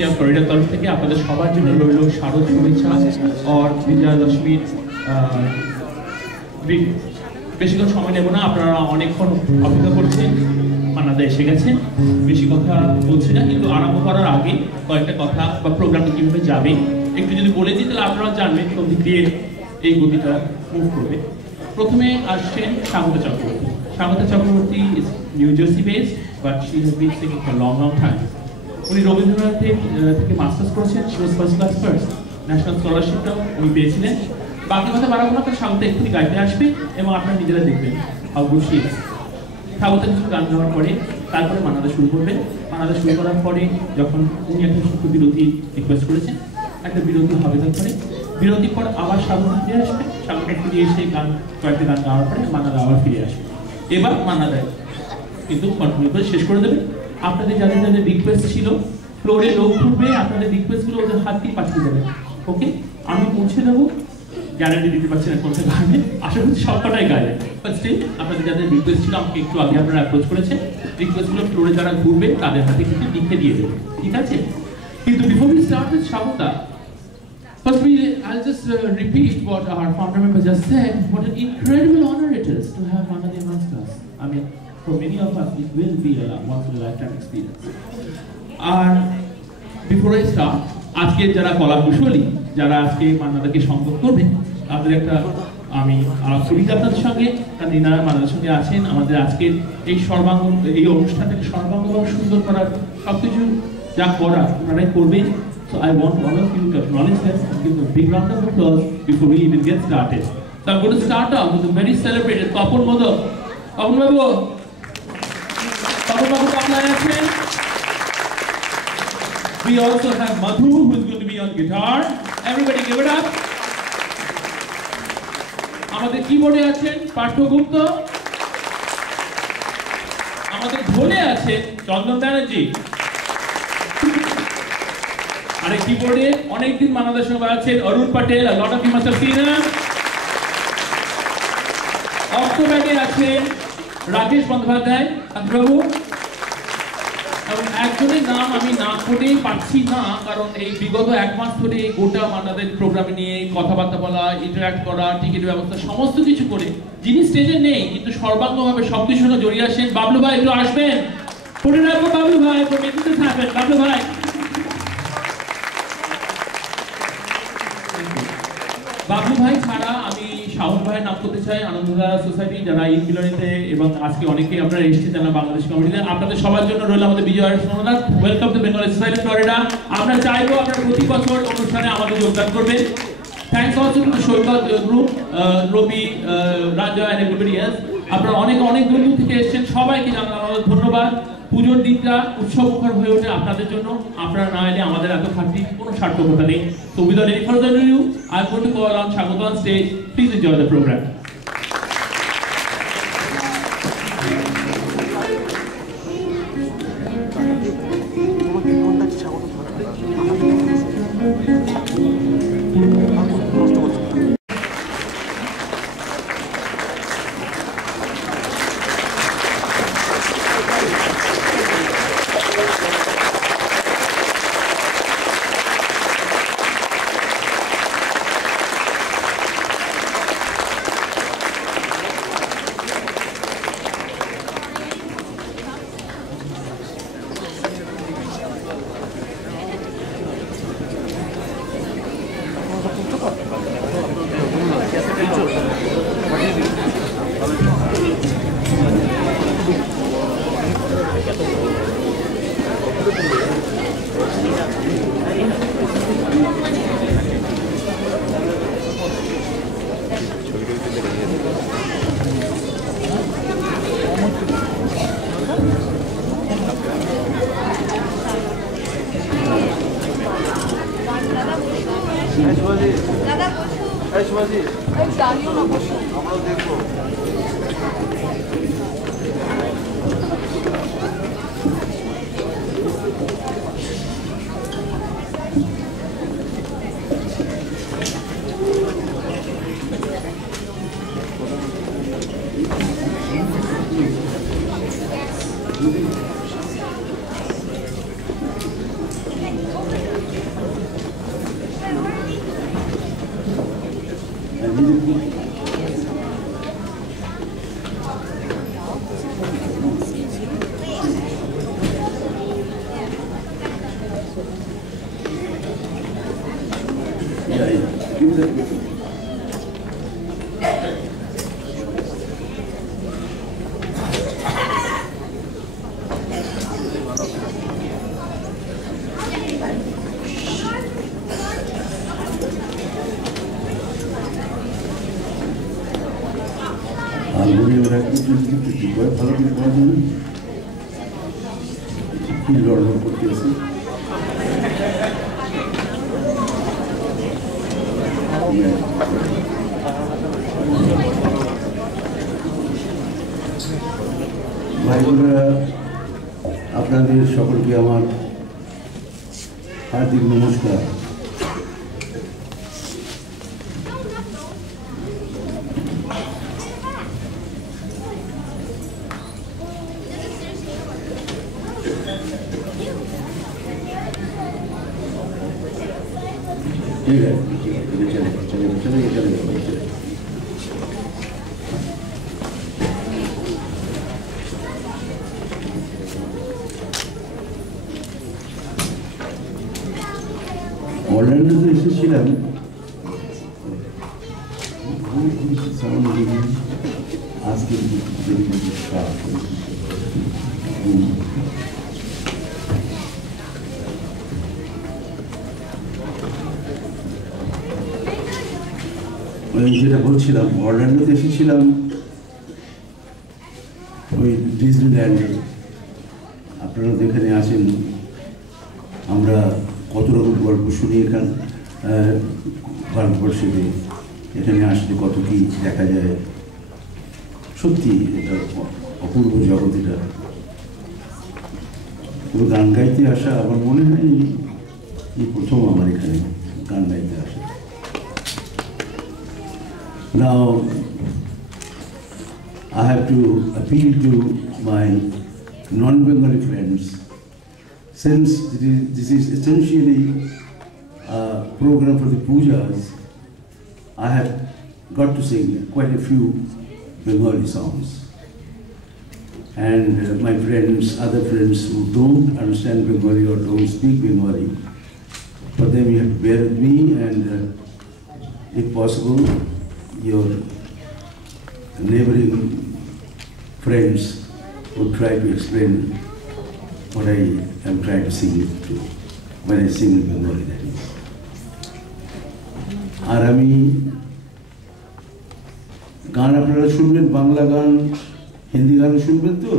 India corridor তরফ থেকে আপনাদের সবার জন্য রইল শারদ শুভেচ্ছা আর বিজয়াদশমীর বেশিক্ষণ সময় নেব না, আপনারা অনেকক্ষণ অপেক্ষা করছেন, মান্নাদা এসে গেছেন, বেশি কথা বলছি না, কিন্তু আরম্ভ করার আগে কয়েকটা কথা বা প্রোগ্রামটা কীভাবে যাবে একটু যদি বলে দিই তাহলে আপনারা জানবেন কোন দিক দিয়ে এই গতিটা মুভ করবে। প্রথমে আসছেন Swagata Chakraborty. Swagata Chakraborty is New Jersey based, but she has been singing for long time. উনি রবীন্দ্রনাথ থেকে মাস্টার্স করেছেন, she was first class first, national স্কলারশিপটাও উনি পেয়েছিলেন। বাকি কথা বাড়াবো না, তার স্বাগতা এক্ষুনি গাইতে আসবে এবং আপনারা নিজেরা দেখবেন how good she is. Swagata কিছু গান গাওয়ার পরে তারপরে মান্নাদা শুরু করবেন। মান্নাদা শুরু করার পরে যখন উনি একটা ছোট্ট বিরতি রিকোয়েস্ট করেছেন, একটা বিরতি হবে, তারপরে বিরতির পর আবার স্বাগতা ফিরে আসবে, স্বাগতা ফিরে এসে কয়েকটা গান গাওয়ার পরে মান্নাদা আবার ফিরে আসবে। এবার মান্নাদা কিন্তু কন্টিনিউ করে শেষ করে দেবেন। আপনাদের যাদের যাদের রিকোয়েস্ট ছিল ফ্লোরে লোক ঘুরবে, আপনাদের রিকোয়েস্টগুলো ওদের হাত দিয়ে পাঠিয়ে দেবেন, ওকে? আমি পৌঁছে দেবো, গ্যারান্টি দিতে পারছি না কোনটা গানে, আশা করছি সবকটাই গায়ে। বাট স্টিল আপনাদের যাদের রিকোয়েস্ট ছিল আমাকে একটু আগে আপনারা অ্যাপ্রোচ করেছেন, রিকোয়েস্টগুলো ফ্লোরে যারা ঘুরবে তাদের হাতে কিন্তু লিখে দিয়ে দেবেন, ঠিক আছে? কিন্তু before we start with Swagata, firstly I'll just repeat what our founder member just said. What an incredible honor it is to have Mannada amongst us. I mean, for many of us it will be a once in a lifetime experience. And before I start, আজকে যারা কলা কুশলী, যারা আজকে মান্নাদাকে সংযোগ করবে, তাদের একটা আমি আলাপ করি আপনাদের সঙ্গে, কারণ এনারা মান্নাদার সঙ্গে আছেন। আমাদের আজকের এই এই অনুষ্ঠানটাকে সর্বাঙ্গ এবং সুন্দর করার সবকিছু যা করা ওনারাই করবেন। So I want all of you to acknowledge them and give a big round of applause before we even get started. So I'm going to start out with the very celebrated Papun Modak. Papun Babu, Papun aছেন। We also have Madhu, who is going to be on guitar. Everybody give it up. আমাদের কিবোর্ডে আছেন পার্থ গুপ্ত, আমাদের ঢোলে আছেন চন্দন ব্যানার্জি, আর এই কিবোর্ডে অনেকদিন মান্নাদার সঙ্গে আছেন অরুণ Patel, a lot of you must have seen him. অক্টোব্যাগে আছেন রাকেশ বন্দ্যোপাধ্যায় বাবু, এবং একজনের নাম আমি না করে পাচ্ছি না, কারণ এই বিগত এক মাস ধরে গোটা মান্নাদের প্রোগ্রামে নিয়ে কথাবার্তা বলা, ইন্টারঅ্যাক্ট করা, টিকিট ব্যবস্থা সমস্ত কিছু করে যিনি স্টেজে নেই কিন্তু সর্বাঙ্গভাবে সবকিছুর সঙ্গে জড়িয়ে আসেন। বাবলু ভাই একটু আসবেন, পড়ে রাখবো বাবলু ভাই, থাকবেন বাবলু ভাই। বাবলু ভাই ছাড়া আমি শাওন ভাইয়ের নাম করতে চাই, আনন্দধারা সোসাইটি যারা এই মিলনীতে, এবং আজকে অনেকেই আপনারা এসেছেন যারা বাংলাদেশ কমিটিতে, আপনাদের সবার জন্য রইল আমাদের Bijoy Sonar welcome to Bengal society Florida. আমরা চাইবো আপনারা প্রতি বছর অনুষ্ঠানে আমাদের যোগদান করবেন। Thanks also to the Saikat group, Rabi, Raja and everybody else. আপনারা অনেক দূর থেকে এসেছেন, সবাইকে জানালাম আমাদের ধন্যবাদ। পুজোর দিনটা উৎসবমুখর হয়ে ওঠে আপনাদের জন্য, আপনারা না এলে আমাদের এত খাটনি কোনো সার্থকতা নেই। So without any further ado, I'm going to call on Shagota on stage. Please enjoy the program. আপনাদের সকলকে আমার হার্দিক নমস্কার। ठीक है, चलिए। অরল্যান্ডোতে এসেছিলাম আজকে যেটা বলছিলাম, অরল্যান্ডোতে এসেছিলাম ওই ডিজনিল্যান্ডে। আপনারা যেখানে আছেন, আমরা কত রকম গল্প শুনি এখানে ভারতবর্ষে, এখানে আসলে কত কি দেখা যায়। সত্যি এটা অপূর্ব জগৎ। এটা তো গান গাইতে আসা আমার মনে হয় এই প্রথম আমার এখানে গান গাইতে আসা। Now I have to appeal to my non-Bengali friends. Since this is essentially a program for the pujas, I have got to sing quite a few Bengali songs. And my friends, other friends who don't understand Bengali or don't speak Bengali, for them you have to bear with me, and if possible, your neighboring friends would try to explain what I am trying to sing to when I sing in Bengali, that is. আর আমি গান আপনারা শুনবেন, বাংলা গান, হিন্দি গান শুনবেন তো?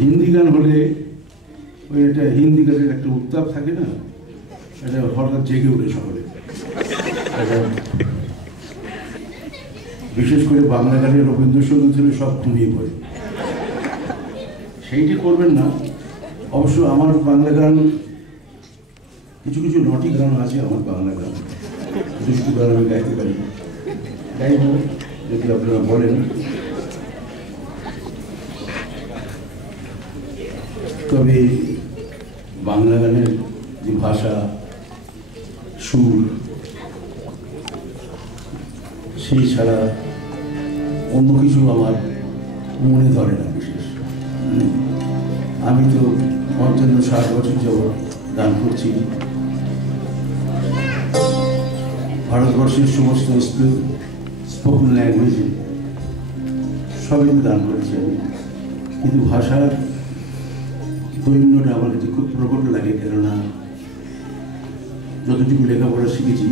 হিন্দি গান হলে ওই একটা হিন্দি গানের একটা উত্তাপ থাকে না, এটা হঠাৎ জেগে ওঠে শহরে। বিশেষ করে বাংলা গানের রবীন্দ্রসঙ্গীত হলে সব ঘুমিয়ে পড়ে। সেইটি করবেন না। অবশ্য আমার বাংলা গান কিছু কিছু নটি গান আছে, আমার বাংলা গান দুষ্টু গান আমি গাইতে পারি, গাইব যদি আপনারা বলেন। তবে বাংলা গানের যে ভাষা, সুর, সেই ছাড়া অন্য কিছু আমার মনে ধরে না বিশেষ। আমি তো 55-60 বছর যাবৎ গান করছি। ভারতবর্ষের সমস্ত স্পোকেন ল্যাঙ্গুয়েজে সবই গান করেছি আমি, কিন্তু ভাষার দৈন্যটা আমার কাছে খুব প্রকট লাগে। কেননা যতটুকু লেখাপড়া শিখেছি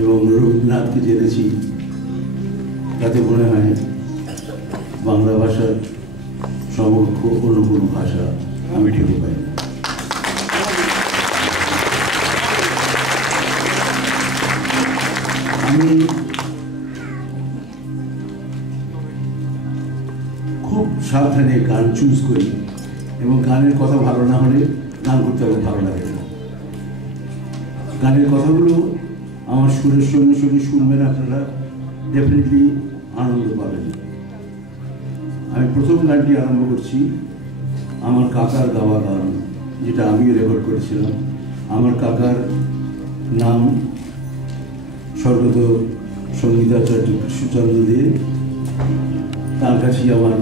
এবং রবীন্দ্রনাথকে জেনেছি, তাতে মনে হয় বাংলা ভাষার সমকক্ষ অন্য কোনো ভাষা আমি ঠেকে পাই না। আমি খুব সাবধানে গান চুজ করি, এবং গানের কথা ভালো না হলে গান করতে আমার ভালো লাগে না। গানের কথাগুলো আমার সুরের সঙ্গে সঙ্গে শুনবেন, আপনারা ডেফিনেটলি আনন্দ পাবেন। আমি প্রথম গানটি আরম্ভ করছি আমার কাকার গাওয়া গান, যেটা আমিও রেকর্ড করেছিলাম। আমার কাকার নাম স্বর্গত সঙ্গীতাচার্য কৃষ্ণচন্দ্র দে, তার কাছেই আমার